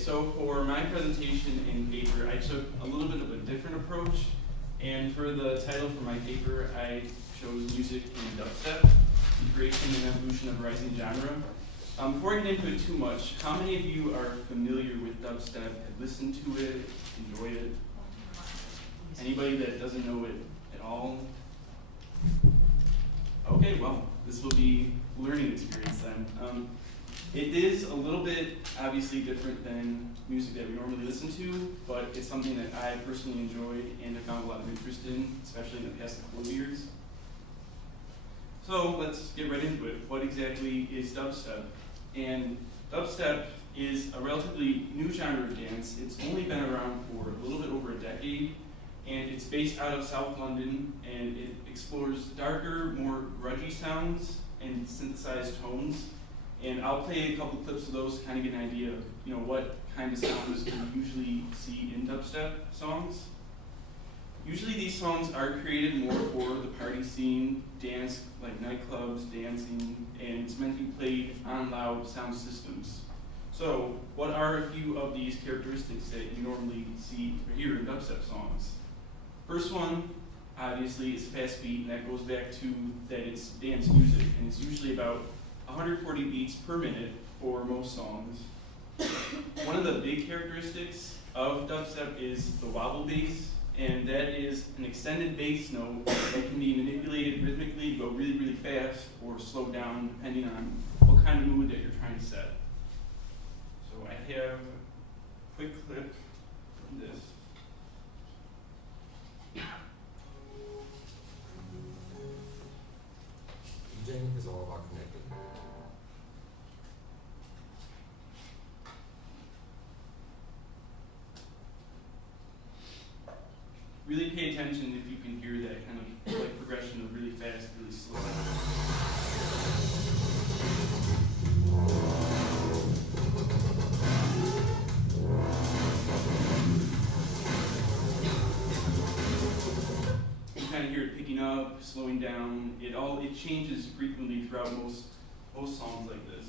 so for my presentation in paper, I took a little bit of a different approach, and for the title for my paper, I chose music in dubstep, the creation and evolution of a rising genre. Before I get into it too much, how many of you are familiar with dubstep, have listened to it, enjoyed it? Anybody that doesn't know it at all? Okay, well, this will be a learning experience then. It is a little bit obviously different than music that we normally listen to, but it's something that I personally enjoy and have found a lot of interest in, especially in the past couple of years. So let's get right into it. What exactly is dubstep? And dubstep is a relatively new genre of dance. It's only been around for a little bit over a decade, and it's based out of South London, and it explores darker, more grungy sounds and synthesized tones. And I'll play a couple clips of those to kind of get an idea of what kind of sounds you usually see in dubstep songs. Usually these songs are created more for the party scene, dance, like nightclubs, dancing, and it's meant to be played on loud sound systems. So what are a few of these characteristics that you normally see or hear in dubstep songs? First one, obviously, is fast beat, and that goes back to that it's dance music, and it's usually about 140 beats per minute for most songs. One of the big characteristics of dubstep is the wobble bass, and that is an extended bass note that can be manipulated rhythmically to go really, really fast or slow down depending on what kind of mood that you're trying to set. So I have a quick clip from this. DJing is all about connecting. Really pay attention if you can hear that kind of like progression of really fast, really slow. You kind of hear it picking up, slowing down. It changes frequently throughout most songs like this.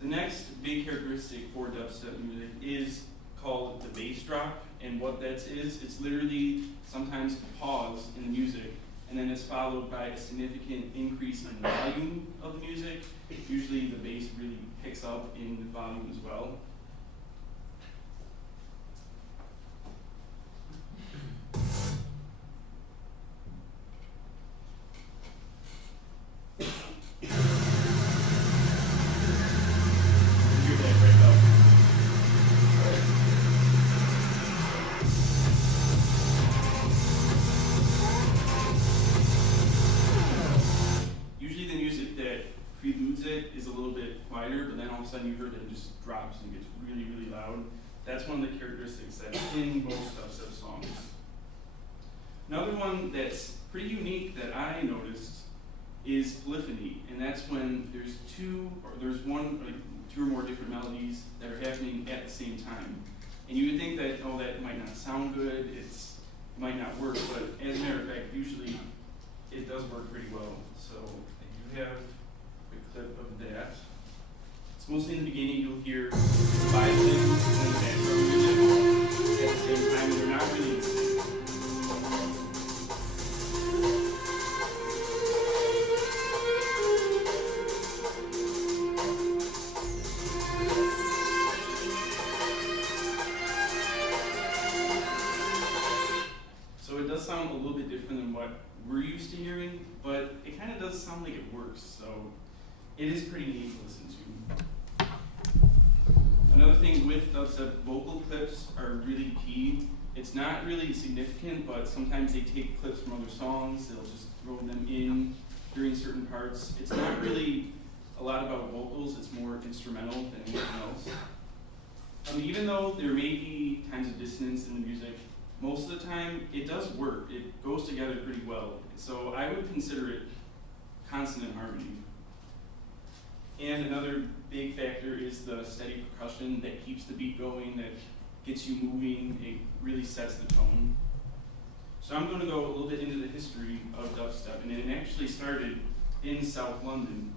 The next big characteristic for dubstep music is called the bass drop, and what that is, it's literally sometimes a pause in the music, and then it's followed by a significant increase in the volume of the music. Usually the bass really picks up in volume as well. Is a little bit quieter, but then all of a sudden you heard that it just drops and gets really, really loud. That's one of the characteristics that's in most dubstep songs. Another one that's pretty unique that I noticed is polyphony, and that's when there's two or more different melodies that are happening at the same time. And you would think that, oh, that might not sound good, it might not work, but as a matter of fact, usually it does work pretty well. So I do have clip of that. It's mostly in the beginning you'll hear violins and background music at the same time, and they're not really in sync. So it does sound a little bit different than what we're used to hearing, but it kind of does sound like it works. So it is pretty neat to listen to. Another thing with dubstep, vocal clips are really key. It's not really significant, but sometimes they take clips from other songs. They'll just throw them in during certain parts. It's not really a lot about vocals. It's more instrumental than anything else. Even though there may be times of dissonance in the music, most of the time it does work. It goes together pretty well. So I would consider it consonant harmony. And another big factor is the steady percussion that keeps the beat going, that gets you moving, it really sets the tone. So I'm going to go a little bit into the history of dubstep, and it actually started in South London,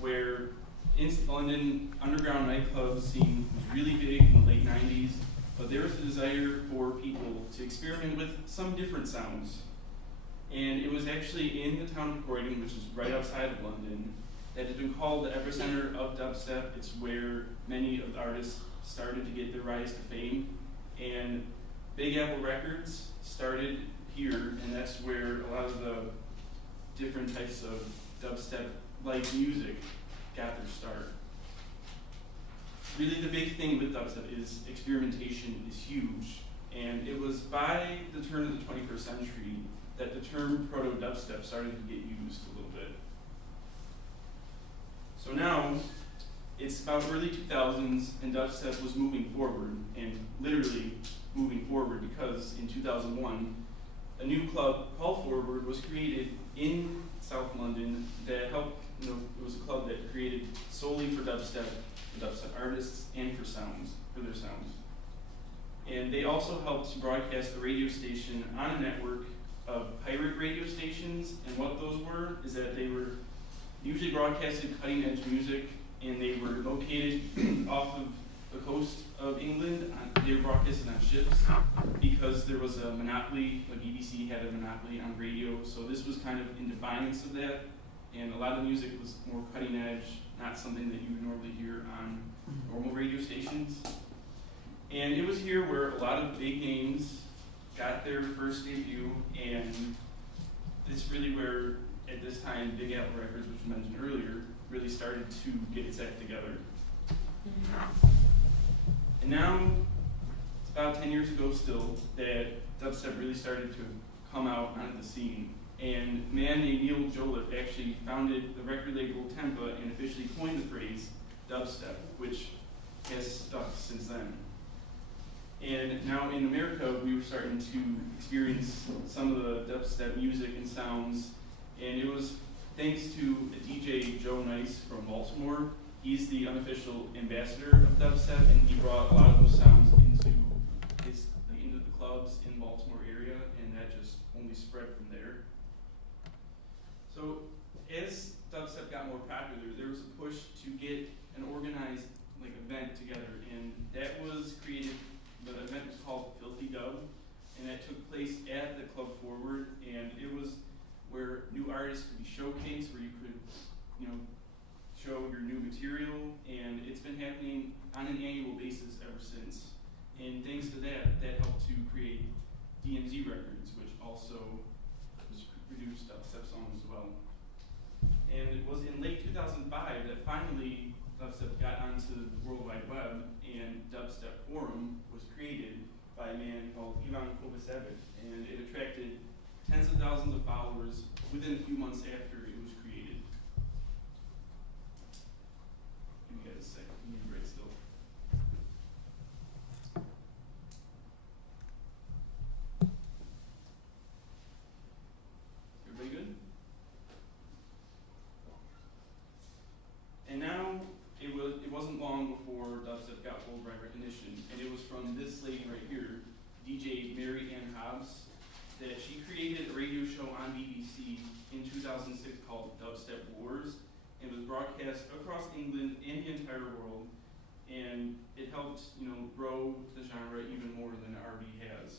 where in London, underground nightclub scene was really big in the late 90s, but there was a desire for people to experiment with some different sounds. And it was actually in the town of Croydon, which is right outside of London, that has been called the epicenter of dubstep. It's where many of the artists started to get their rise to fame. And Big Apple Records started here, and that's where a lot of the different types of dubstep-like music got their start. Really the big thing with dubstep is experimentation is huge. And it was by the turn of the 21st century that the term proto-dubstep started to get used a little bit. So now, it's about early 2000s, and dubstep was moving forward, and literally moving forward, because in 2001, a new club called Forward was created in South London that helped, it was a club that created solely for dubstep artists, and for their sounds. And they also helped broadcast the radio station on a network of pirate radio stations, and what those were is that they were usually broadcasted cutting-edge music, and they were located off of the coast of England. They were broadcasted on ships because there was a monopoly, the BBC had a monopoly on radio, so this was kind of in defiance of that, and a lot of the music was more cutting-edge, not something that you would normally hear on normal radio stations. And it was here where a lot of big names got their first debut, and it's really where, at this time, Big Apple Records, which we mentioned earlier, really started to get its act together. And now, it's about 10 years ago still, that dubstep really started to come out onto the scene. And a man named Neil Joliffe actually founded the record label Tempa and officially coined the phrase dubstep, which has stuck since then. And now in America, we were starting to experience some of the dubstep music and sounds, and it was thanks to a DJ, Joe Nice from Baltimore. He's the unofficial ambassador of dubstep, and he brought a lot of those sounds into the clubs in Baltimore area, and that just only spread from there. So as dubstep got more popular, there was a push to get an organized event together, and that was created. The event was called Filthy Dub, and that took place at the Club Forward, and it was where new artists could be showcased, where you could, show your new material, and it's been happening on an annual basis ever since. And thanks to that, that helped to create DMZ Records, which also produced dubstep songs as well. And it was in late 2005 that finally dubstep got onto the World Wide Web, and Dubstep Forum was created by a man called Ivan Kovacevic, and it attracted tens of thousands of followers within a few months after it was created. Give me guys a second, I need a break still. Everybody good? And now, it wasn't long before dubstep got worldwide recognition, and it was from this lady right here, DJ Mary Ann Hobbs, that she created a radio show on BBC in 2006 called Dubstep Wars, and was broadcast across England and the entire world, and it helped, grow the genre even more than it already has.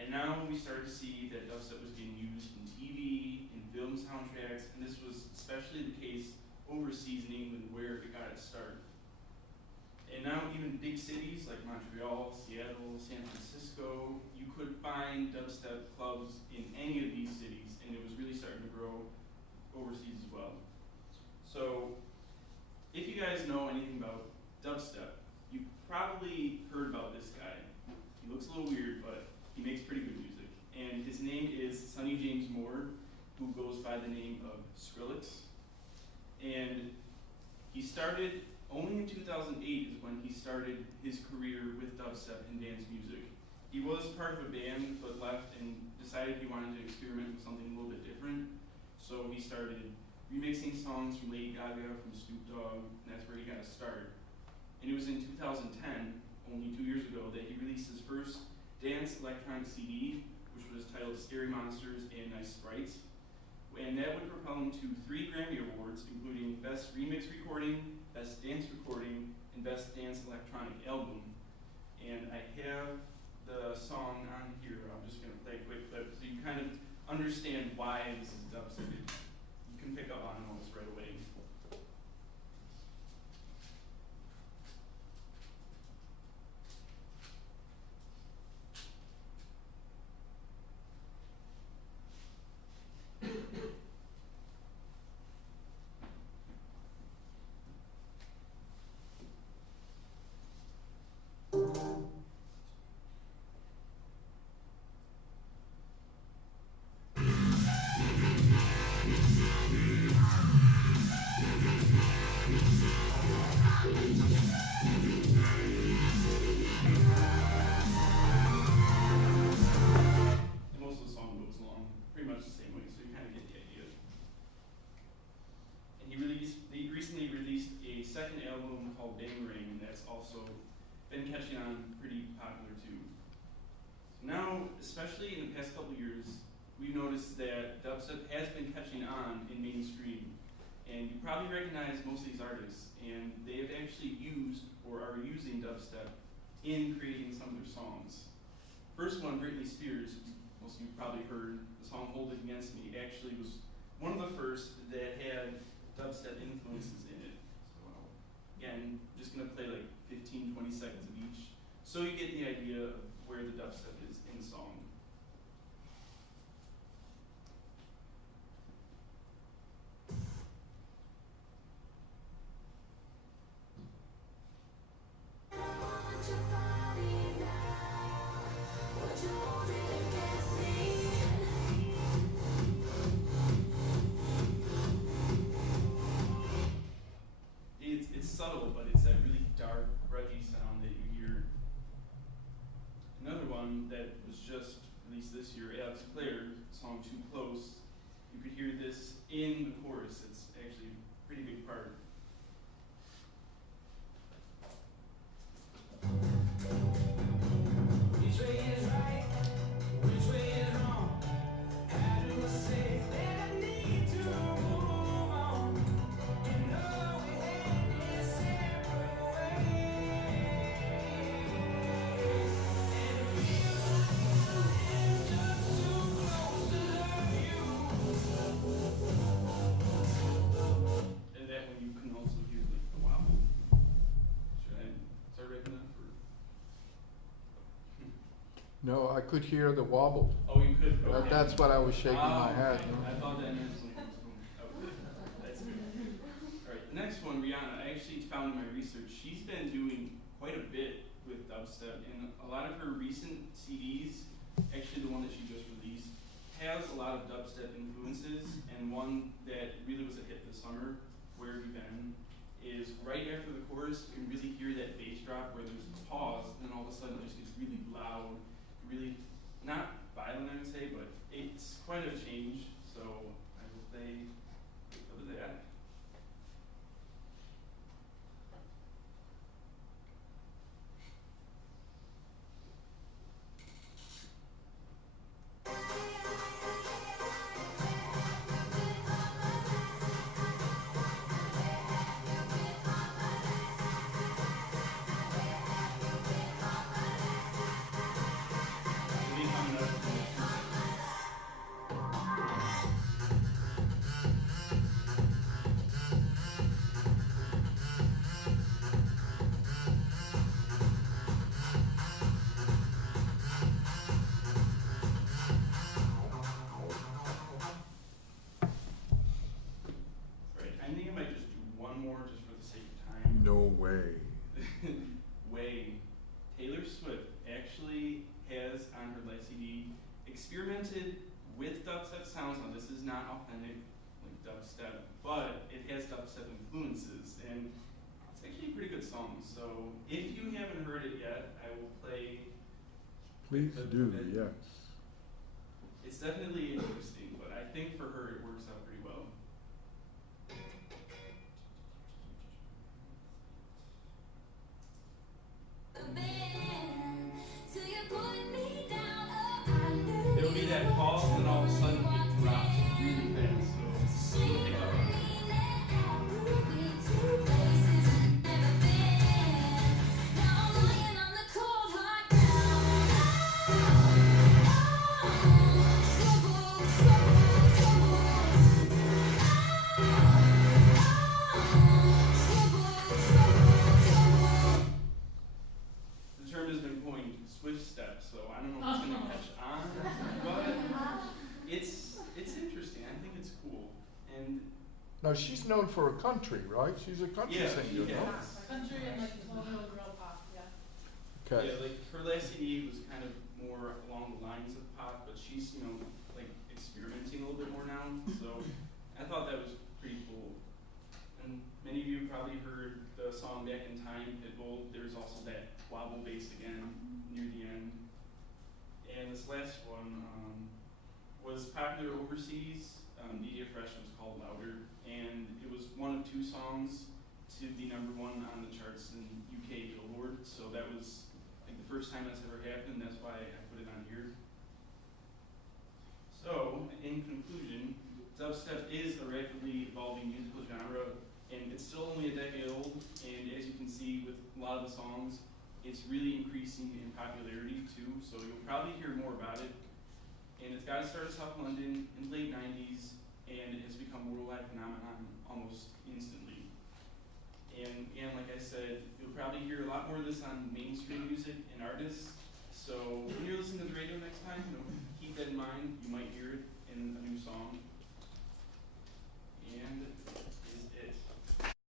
And now we started to see that dubstep was getting used in TV, in film soundtracks, and this was especially the case overseas in England, where it got its start. And now even big cities like Montreal, Seattle, San Francisco, you could find dubstep clubs in any of these cities, and it was really starting to grow overseas as well. So if you guys know anything about dubstep, you've probably heard about this guy. He looks a little weird, but he makes pretty good music. And his name is Sonny James Moore, who goes by the name of Skrillex. And he started, only in 2008 is when he started his career with dubstep and dance music. He was part of a band, but left and decided he wanted to experiment with something a little bit different. So he started remixing songs from Lady Gaga, from Snoop Dogg, and that's where he got his start. And it was in 2010, only 2 years ago, that he released his first dance electronic CD, which was titled Scary Monsters and Nice Sprites. and that would propel him to 3 Grammy Awards, including Best Remix Recording, Best Dance Recording, and Best Dance Electronic Album. And I have the song on here. I'm just going to play a quick clip so you kind of understand why this is dubstep. You can pick up on it almost right away. Second album called Bang Ring, and that's also been catching on pretty popular too. So now, especially in the past couple years, we've noticed that dubstep has been catching on in mainstream. And you probably recognize most of these artists, and they have actually used or are using dubstep in creating some of their songs. First one, Britney Spears, most of you probably heard, the song Hold It Against Me, actually was one of the first that had dubstep influences in it. Again, I'm just going to play like 15, 20 seconds of each, so you get the idea of where the dubstep is in the song. It's subtle, but it's that really dark, grudgy sound that you hear. Another one that was just released this year, Alex Clare, song Too Close. You could hear this in the chorus. It's actually a pretty big part. Which way is right? Which way is wrong? How do I say that I need to move on? You know we had this separate ways, and it feels like I am just too close to love you. And that one you can also hear the wobble. Should I start writing that for? No, I could hear the wobble. Oh, you could? Okay. That's what I was shaking my head. Okay. I thought that meant something else. Okay. That's good. All right, the next one, Rihanna, I actually found in my research, she's been doing quite a bit with dubstep, and a lot of her recent CDs, actually the one that she just released, has a lot of dubstep influences, and one that really was a hit this summer, Where Have You Been, is right after the chorus, you can really hear that bass drop where there's a pause, and then all of a sudden it just gets really loud, really, not violent I would say, but it's quite a change, so I will play a bit of that. Just for the sake of time. No way. Way. Taylor Swift actually has on her last CD experimented with dubstep sounds. Now this is not authentic like dubstep, but it has dubstep influences, and it's actually a pretty good song. So if you haven't heard it yet, I will play. Please do, yes. It's definitely interesting, but I think for her it works out pretty well. It'll be that pause, and then all of a sudden it drops really fast. Now, she's known for her country, right? She's a country Yeah, singer, she no? has. Country and like colonial girl pop, yeah. Okay. Yeah, like her last CD was kind of more along the lines of pop, but she's, you know, like experimenting a little bit more now. So I thought that was pretty cool. And many of you probably heard the song Back in Time, Pitbull. There's also that wobble bass again near the end. And this last one was popular overseas. DJ Fresh was called Louder, and it was one of 2 songs to be #1 on the charts in UK Billboard. So that was like the first time that's ever happened. That's why I put it on here. So, in conclusion, dubstep is a rapidly evolving musical genre, and it's still only a decade old. And as you can see with a lot of the songs, it's really increasing in popularity too. So you'll probably hear more about it. And it's got to start in South London in the late 90s, and it has become a worldwide phenomenon almost instantly. And again, like I said, you'll probably hear a lot more of this on mainstream music and artists. So when you're listening to the radio next time, you know, keep that in mind. You might hear it.